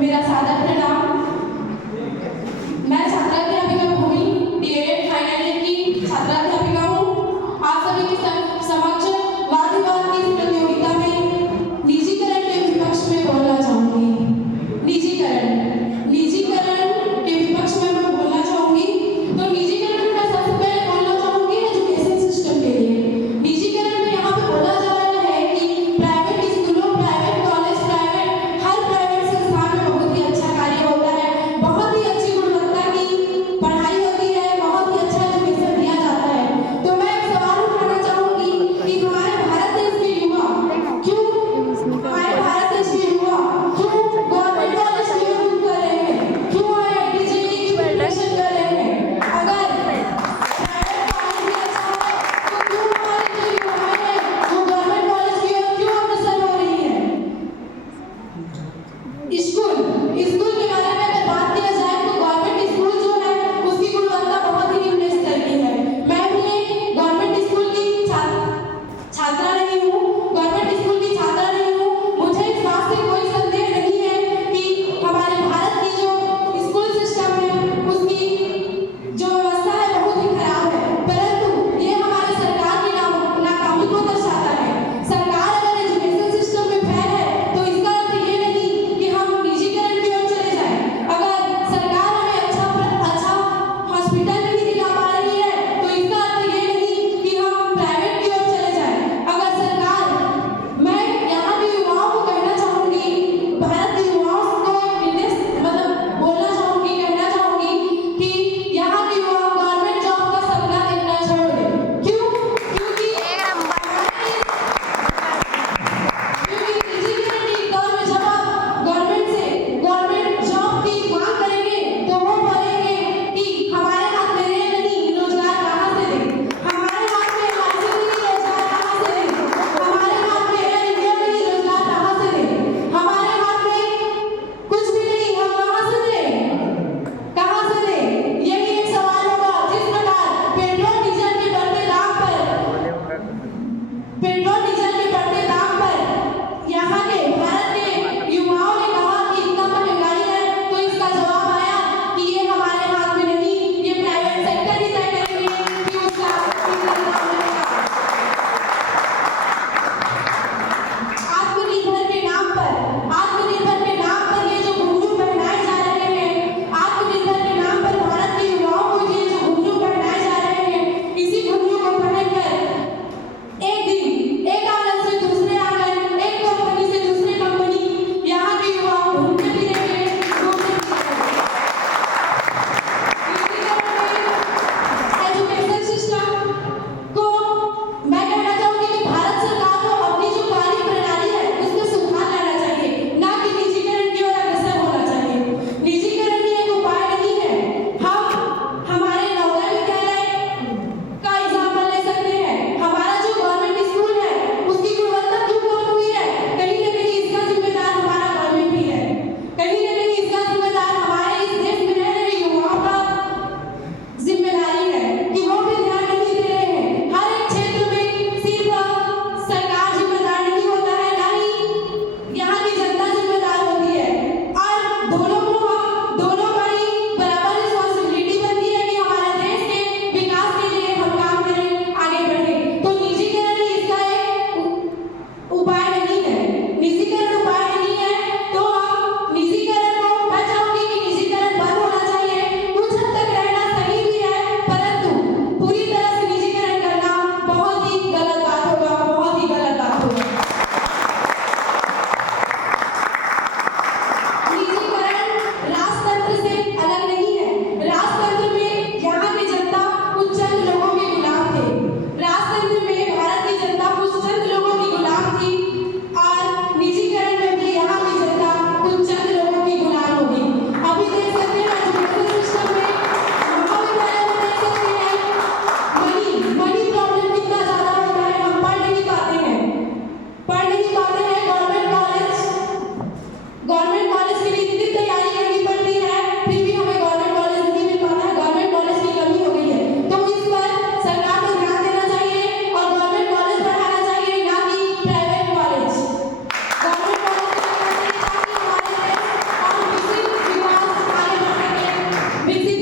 मेरा सादर प्रणाम। मैं छात्राध्यापिका भूमि डीएलएड फाइनल ईयर की छात्राध्यापिका हूँ। आप सभी के समक्ष वाद विवाद की इस प्रतियोगिता में निजीकरण के विपक्ष में बोलना चाहूँगी। निजीकरण के विपक्ष में मैं बोलना चाहूँगी। तो निजीकरण में मैं सबसे पहले बोलना चाहूँगी एजुकेशन सिस्टम के लिए। निजीकरण में यहाँ पे बोला जा रहा है कि प्राइवेट स्कूलों, प्राइवेट कॉलेज, हर प्राइवेट संस्थान में बहुत ही अच्छा कार्य होता है, बहुत ही अच्छी गुणवत्ता की पढ़ाई होती है, बहुत ही अच्छा एजुकेशन दिया जाता है। तो मैं एक सवाल उठाना चाहूँगी कि हमारे भारत देश के युवा क्यों गवर्नमेंट कॉलेज क्यों चूज कर रहे हैं, क्यों आईआईटी जेईई की प्रिपरेशन कर रहे हैं? अगर प्राइवेट कॉलेज भी अच्छा है तो क्यों हमारे जो युवाएं हैं वो गवर्नमेंट कॉलेज की ओर क्यों अग्रसर हो रही है? स्कूल के बारे में अगर बात किया जाए तो गवर्नमेंट स्कूल जो है उसकी गुणवत्ता बहुत ही निम्न स्तर की है। मैं भी एक गवर्नमेंट स्कूल की छात्रा रही हूँ, गवर्नमेंट स्कूल की छात्रा रही हूँ। मुझे इस बात से कोई संदेह नहीं है कि हमारे भारत की जो स्कूल सिस्टम है उसकी जो व्यवस्था है बहुत ही खराब है, परंतु ये हमारे सरकार की नाकामी को दर्शाता है। सरकार अगर एजुकेशन सिस्टम में फेल है तो इसका अर्थ ये नहीं कि हम निजीकरण की ओर चले विकसित